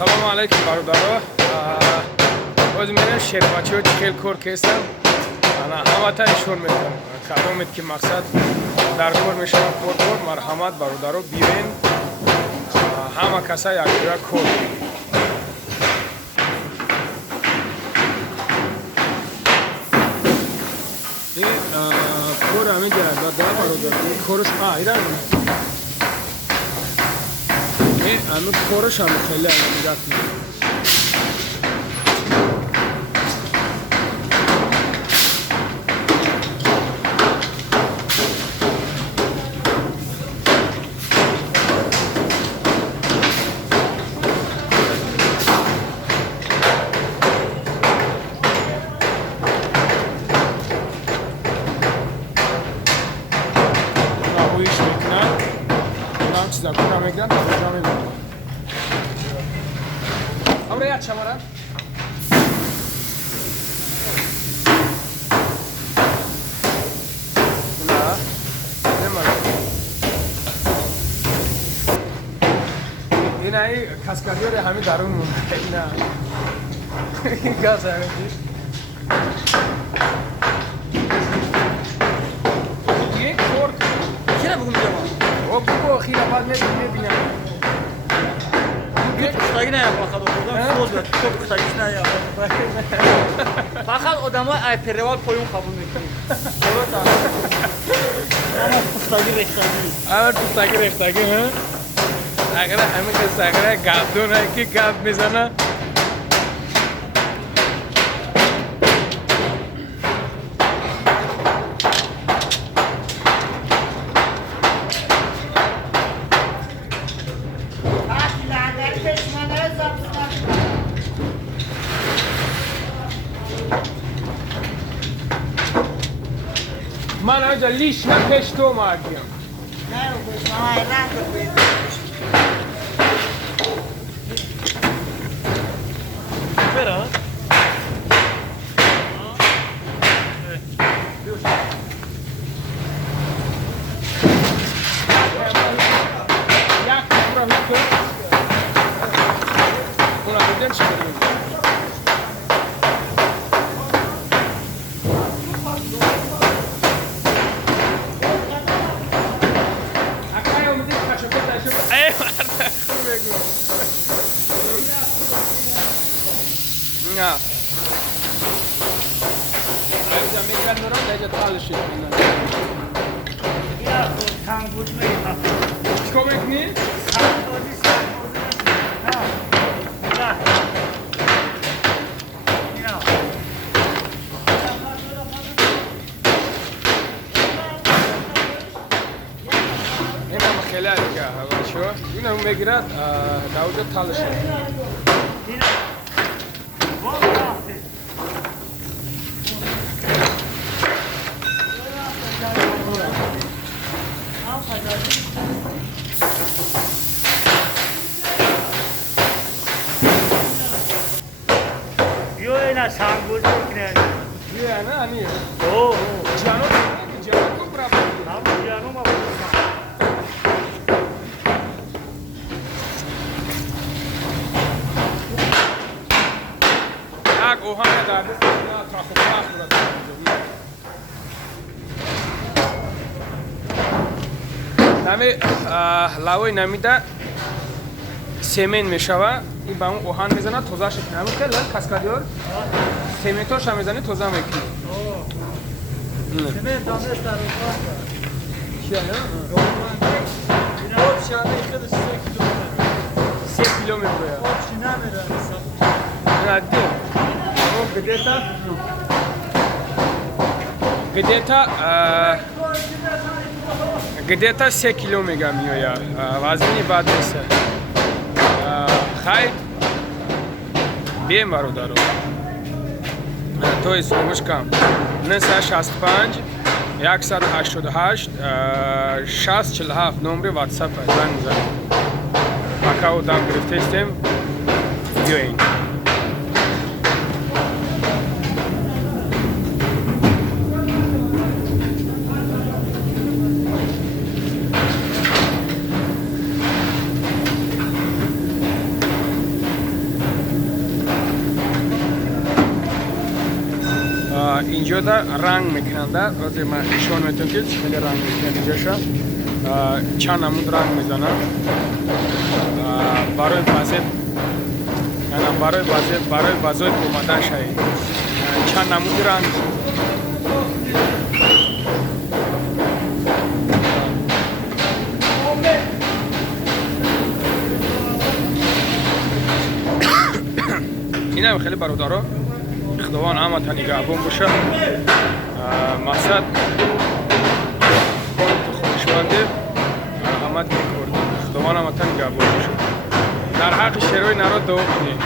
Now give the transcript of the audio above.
Assalomu alaykum barodaro. O'zim men Şerбачохо chel kor kesam. Ana hamata ishon metam. Karom ki maqsad dar kor mesham kor Marхамад barodaro birin. Hama kasa yakira kor. کور همه گرد و در برادر کورش ایران همه کورش همه خیلی همه رفت زبون میگن تمام میگن آره یا چمارا نه نمیشه این ای کاسکادیور همین دارون مونده نه این گاز هستی یک کور چرا بگم بگو خیلی بعد میبینم یک کشتگی نیام فقط خودم سوز بد تو کشتگیش نیام فقط آدمای ایپروال پایون قبول میکنیم درست اما کشتگی رشتگی ها اگر همین کشتگی گابدون هایی که گاب میزنه من آنجا لیش نکش تو مردیم نه رو بشم های رنگ رو بید برا یک کفره هیچ اونا بدن چی بریم نه اینجا میگن نوران اینجا تالشی یا سنگود میخواه چیکار میکنی؟ سنگودی نه نه این هم خیلی دیگه اول شو این هم میگیرد داوجا تالشی بیو اینا سنگود میکنه بیو نه هنی اوه جانو کو برابر هم جانو ما بودم یک اوهان دارد تا خوب برد نمی لاوی نمیده سیمین میشوه این با اون اوهان میزنه توزه شکنه همون که لال کاسکادیور سیمنتوش هم میزنی توزه میکنی سمنت دامه است در روان چیه نه؟ آب شده خود 3 کیلومتر 3 کیلومتر آب چی نمیره ندی اما گدیتا 3 کیلو میگم میویا وزنی بد نیست خیلی بیم برادرو توی سومش کم 965 188 647 نمبر واتساپ زنگ میزنیم اکاو دام گرفته استیم بیاین اینجا در رنگ میکنند. راضی من نشان میتونم که خیلی رنگ میکنند اینجاشا. چند نمود رنگ میزنند برای وضعیت، یعنی برای وضعیت اومدن شایی چند نمود رنگ. این هم خیلی برادرها خداوند همه تا نگهبان باشه. مقصد خودشونده مرحمت میکرد، خداوند همه تا نگهبان باشه. در حق شیروی نراد دعا کنید.